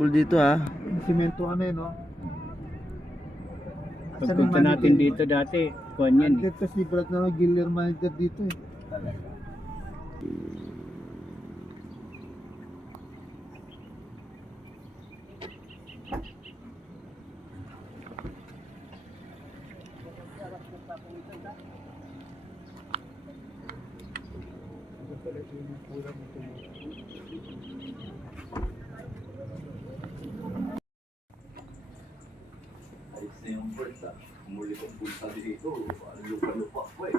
Dito ha. Simento ano yun, no? Pagpunta natin dito dati, kuhan yan. Dito si Brad na Giller manager dito eh. Ayos na yung birds ah. Muli kong pulsa dito. Lupa-lupa ko eh.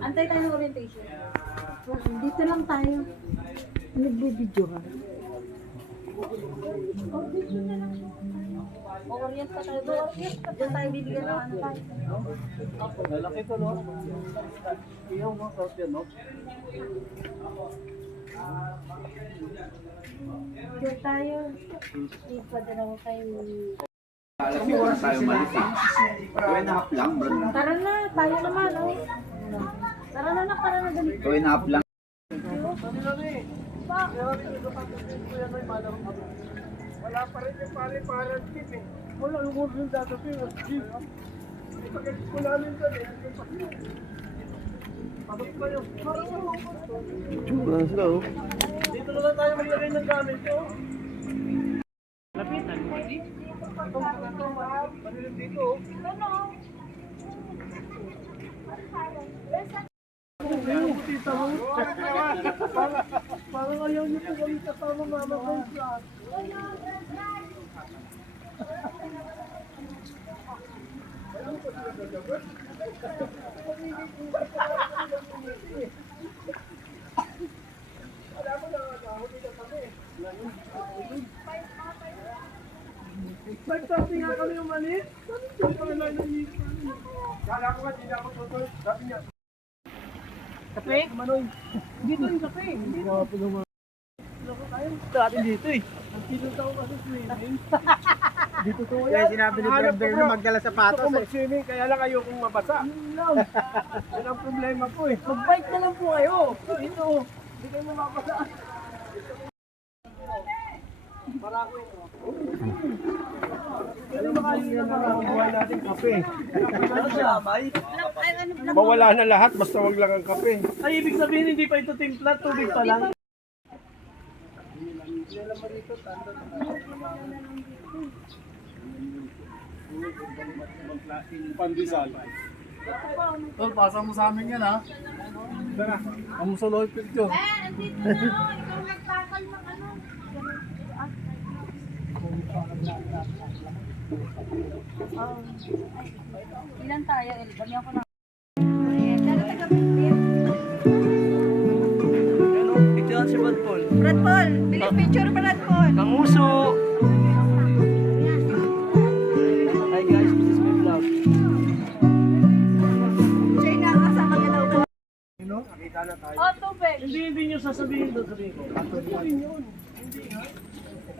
Antay tayo ng orientation. Dito lang tayo. Nagbe-video ka. Oh, video na lang. Orient pa tayo. Orient pa tayo. Bibigyan ng ano tayo. Lalaki ko, no? Iyaw, no? South yan, no? Dito tayo. Ipadalawa tayo. Alas yung oras tayo malis eh. 2.5 lang, bro. Tara na. Tayo naman, oh. Tara na na. Tara na dali. 2.5 lang. Wala pa rin yung pali-paran team eh. Wala lumod yung dadating yung team. Ipagalit ko namin doon eh. Pasok pa yun. Tsura na sila oh. Dito na lang tayo maglagay ng gamit ko. Lapitan. Manilim dito oh. Ayun, tita mo. Parang ayaw niyo po kami kasama mama ko. Nagsabi nga kami yung mali. Kala ko nga, hindi ako tutoy. Sabi niya. Kape? Manoy. Dito yung kape. Dito naman. Dati dito eh. Nagpinunta ko kasi swimming. Dito to yan. Kaya sinabi ni Brother na magdala sapatos eh. Mag-swimming, kaya lang kayo kung mabasa. Yan ang problema po eh. Mag-bike na lang po kayo. Dito. Hindi kayo mabasa. Marako yun. Ano makalim na buhay natin kape? Ano siya, Abay? Mawala na lahat, basta wag lang ang kape. Ay, ibig sabihin hindi pa ito timpla, tubig pa lang. Pandesal. Tol, pasa mo sa amin yan ha. Tara, ang soloy picture. Andito na. Ikaw nagpakal ng ano. Ilan tayo? Bali ako na. Ano? Ito yan si Brad Paul. Brad Paul! Bilis picture Brad Paul! Kanguso! Hi guys, this is my vlog. Siya yung nakakasama ka daw po. Ano? Nakita na tayo. Oh, tubig! Hindi nyo sasabihin doon, sabihin ko. Sabihin yun.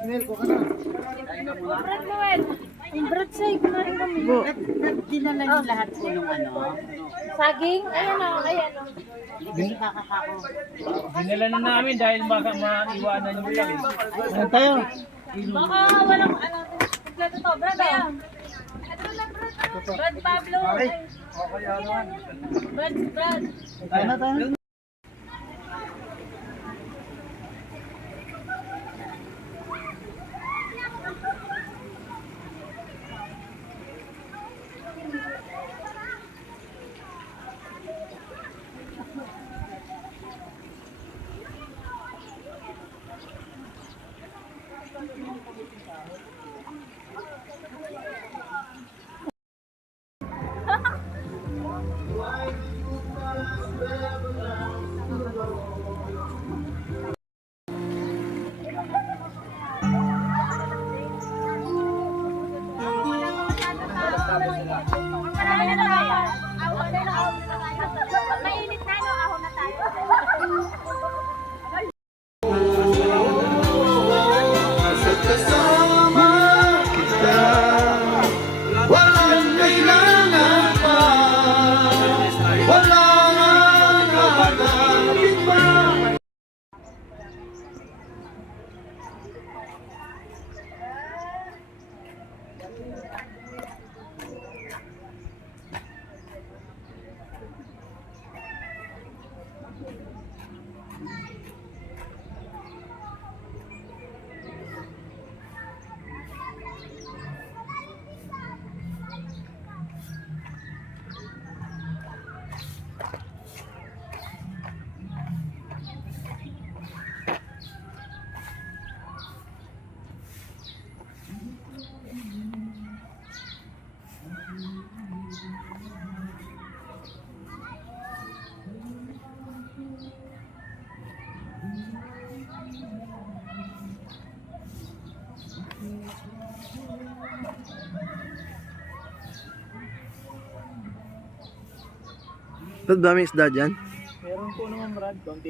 Nel ko ka na. Brad Noel! Yung Brad Say, kumain kami. Dinala niyo lahat po nung ano. Saging? Ayan o, ayan o. Hindi kakakako. Dinala na namin dahil baka maiwanan nyo lang. Ano tayo? Baka walang ano. Kompleto to. Brad, ayan. Ito lang, Brad. Brad Pablo. Okay. Ay, Okay, ano man. Brad. Tayo na, tayo na. Ba't daming isda dyan? Meron po naman Brad, konti.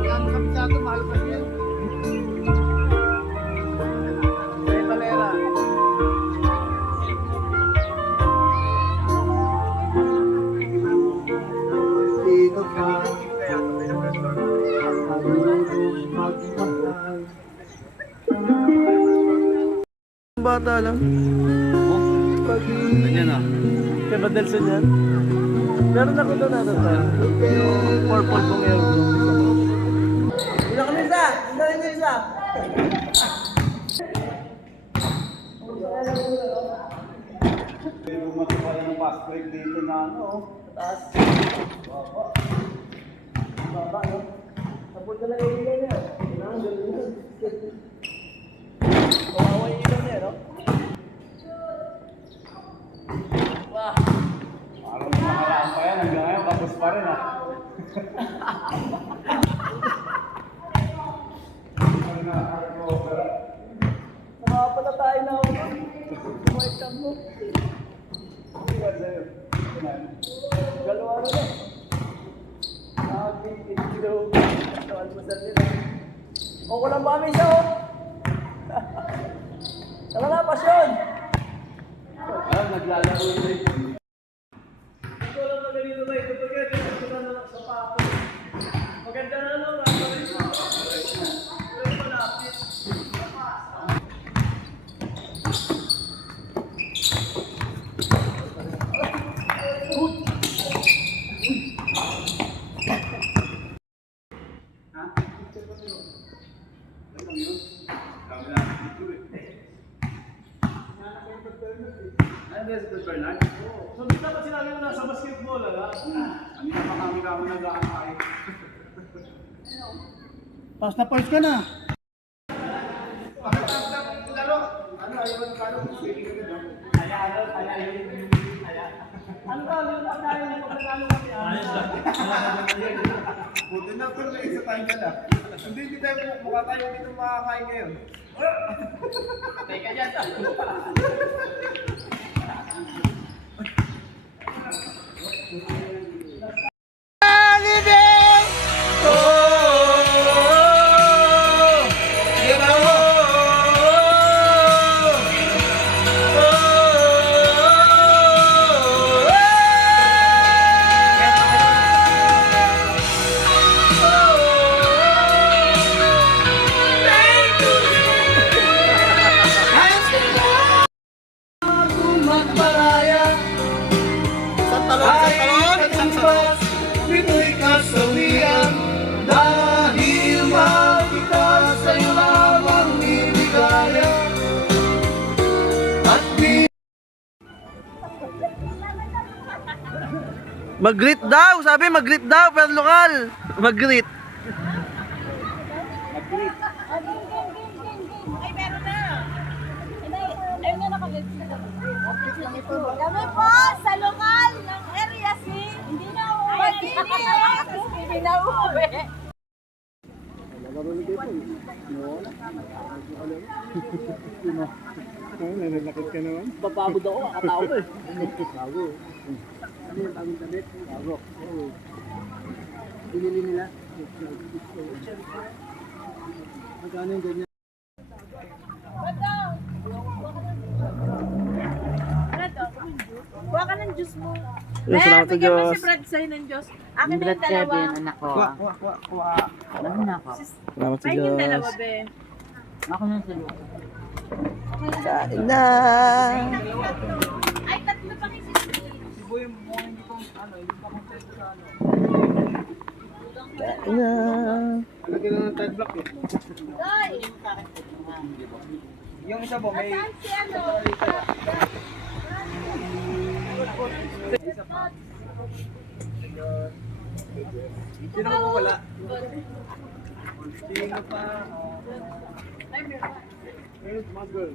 Yan, kabisado, mahal pa siya. May talera. Bata lang. Ganyan ah. Kaya ba Delson yan? Meron ako doon ano to. Yung purple kong air. Hindi kami isa! Hindi rin isa! Hindi mo matupala ng fast break dito na ano. Taas. Baba, no? Tapos na lang yung ilaw niya. Kailangan gano'n yun. Kawawa yung ilaw niya, no? Wow! Parang nakaraan pa yan, hanggang ngayon tapos pa rin ah. Nakapala tayo na ako. Kumain ka mo. Dalawa na lang. Sabi, kilo. Ito, almusal nila. O, kulang ba kami siya, oh? Tara na, pasyon! Alam, naglalaro yun. Ito lang na ganito ba? Ito pagka, ito na lang sa papo. Maganda na lang, ito malapit. So, di dapat sinabi mo nasa basketball, ala? Kanina pa kami nag-aantay. Pass na points ka na. Ano ba? Ano ba tayo ng pagkakalo kami? Buti na pero may isa tayong dala. Hindi tayo mukha tayo dito makakain ngayon. Teka dyan. Dito'y kasawian dahil mahal kita sa'yo lamang ibigaya at mag-greet daw! Sabi mag-greet daw pero lokal! Mag-greet! Ay, meron na. Ayun na nakalit. Kami po sa lokal ng Area C. Hindi na uuwi. Hindi na uuwi. Oo, nalalakit ka naman. Bababod ako, kakatao ko eh. Bago. Ano yung bagong damit? Bago. Oo. Binili nila. Magkano yung ganyan? Kuha ka ng juice mo. Yes, salamat sa bigyan mo Diyos. si Brad sa'yo ng juice. Akin Yung na Brad yung dalawa. Kevin, anak ko. Ano na ako? Salamat sa Kain yung Diyos. dalawa, be. Ako na sa loob. Kain na. Ay, tatlo pa kayo. Kain na. Lagyan lang ng tide block eh. Doy! Yung isa po, may... Saan si ano? Sino mo wala? Sino pa? Ayun, mga girl.